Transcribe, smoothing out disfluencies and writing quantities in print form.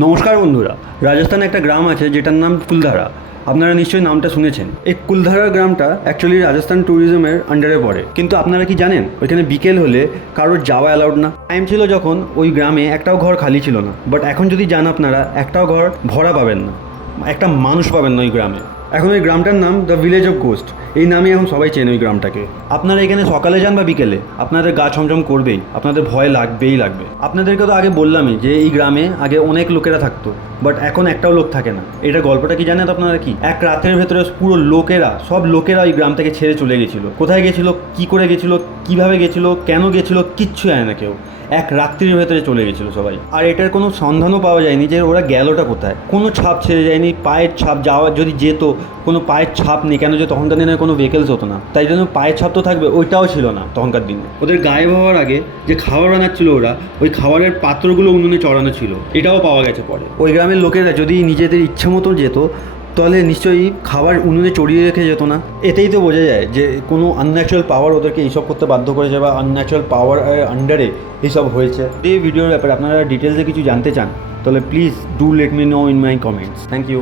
নমস্কার বন্ধুরা, রাজস্থানে একটা গ্রাম আছে যেটার নাম কুলধারা। আপনারা নিশ্চয়ই নামটা শুনেছেন। এই কুলধারা গ্রামটা অ্যাকচুয়ালি রাজস্থান ট্যুরিজমের আন্ডারে পড়ে। কিন্তু আপনারা কি জানেন ওইখানে বিকেল হলে কারোর যাওয়া অ্যালাউড না। টাইম ছিল যখন ওই গ্রামে একটাও ঘর খালি ছিল না, বাট এখন যদি যান আপনারা একটাও ঘর ভরা পাবেন না, একটা মানুষ পাবেন না ওই গ্রামে। এখন ওই গ্রামটার নাম দ্য ভিলেজ অফ গোস্ট, এই নামে এখন সবাই চেনে ওই গ্রামটাকে। আপনারা এখানে সকালে যান বা বিকেলে আপনাদের গা ছমছম করবেই, আপনাদের ভয় লাগবেই লাগবে। আপনাদেরকে তো আগে বললামই যে এই গ্রামে আগে অনেক লোকেরা থাকতো, বাট এখন একটাও লোক থাকে না। এটা গল্পটা কি জানেন আপনারা? কি এক রাতের ভেতরে পুরো সব লোকেরা ওই গ্রাম থেকে ছেড়ে চলে গেছিলো। কোথায় গেছিলো, কি করে গেছিলো, কিভাবে গেছিলো, কেন গেছিলো, কিচ্ছু জানে না কেউ। এক রাত্রির ভেতরে চলে গেছিলো সবাই। আর এটার কোনো সন্ধানও পাওয়া যায়নি যে ওরা গেলোটা কোথায়। কোনো ছাপ ছেড়ে যায়নি, পায়ের ছাপ যাওয়া যদি যেত কোনো পায়ের ছাপ নেই। কেন যে তখনকার দিনে কোনো ভেহিকেলস হতো না, তাই জন্য পায়ের ছাপ তো থাকবে, ওইটাও ছিল না তখনকার দিনে। ওদের গায়েব হওয়ার আগে যে খাবার বানাচ্ছিল ওরা, ওই খাবারের পাত্রগুলো উনুনে চড়ানো ছিল, এটাও পাওয়া গেছে পরে। ওই গ্রামের লোকেরা যদি নিজেদের ইচ্ছে মতো যেত তাহলে নিশ্চয়ই খাবার উনুনে চড়িয়ে রেখে যেত না। এতেই তো বোঝা যায় যে কোনো আনন্যাচারাল পাওয়ার ওদেরকে এইসব করতে বাধ্য করেছে বা আনন্যাচারাল পাওয়ার আন্ডারে এইসব হয়েছে। এই ভিডিওর ব্যাপারে আপনারা ডিটেলসে কিছু জানতে চান তাহলে please do let me know in my comments. Thank you.